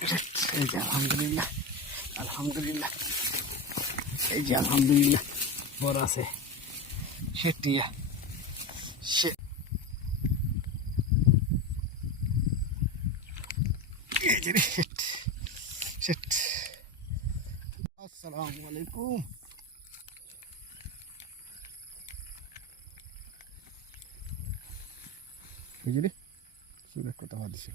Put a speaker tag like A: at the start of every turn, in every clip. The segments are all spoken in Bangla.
A: এই যে আলহামদুলিল্লাহ আলহামদুলিল্লাহ এই যে আলহামদুলিল্লাহ বড় আছে সেটিয়া সে এই যে রে, শেট শেট আসসালামু আলাইকুম এই যে রে সুরেখ কথা দিছে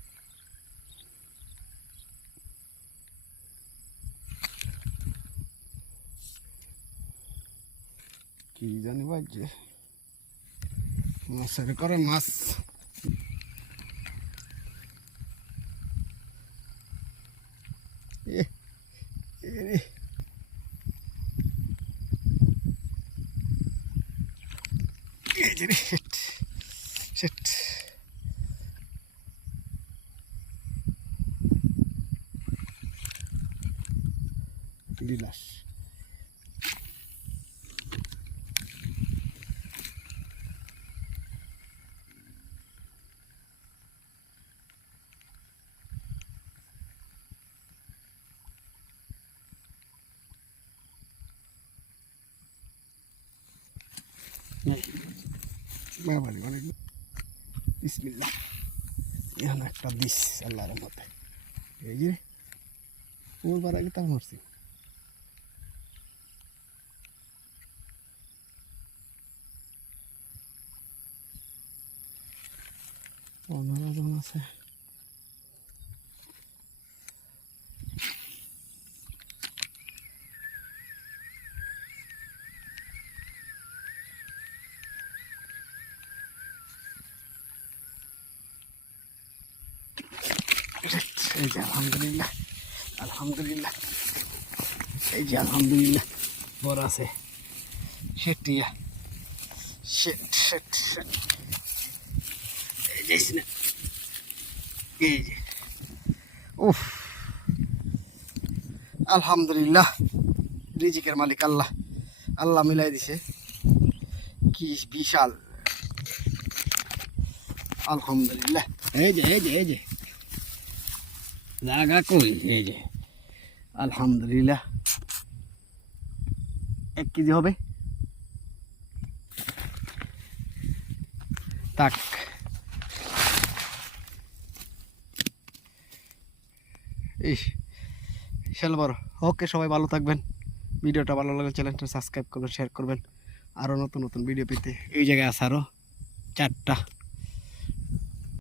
A: কি জানি বাজছে মাছের করে মাছ। এ, বাবারি অনেক বিসমিল্লাহ। এখানে একটা দিস আল্লাহর মতে এই যে ওর আগে তার মারছি। পনেরো জন আছে। এই যে আলহামদুলিল্লাহ আলহামদুলিল্লাহ, এই যে আলহামদুলিল্লাহ বড় আছে। সেটিয়া শেট শেট শেট এই যে এই যে। উফ। আলহামদুলিল্লাহ, রিজিকের মালিক আল্লাহ। আল্লাহ মিলাই দিছে। কি বিশাল। আলহামদুলিল্লাহ। এই যে এই যে এই যে। জায়গা কই? এই যে, আলহামদুলিল্লাহ। এক কেজি হবে? তাক। ইস ওকে, সবাই ভালো থাকবেন। ভিডিওটা ভালো লাগলে চ্যানেলটা সাবস্ক্রাইব করবেন শেয়ার করবেন। আরও নতুন নতুন ভিডিও পেতে এই জায়গায় আছে আরও চারটা।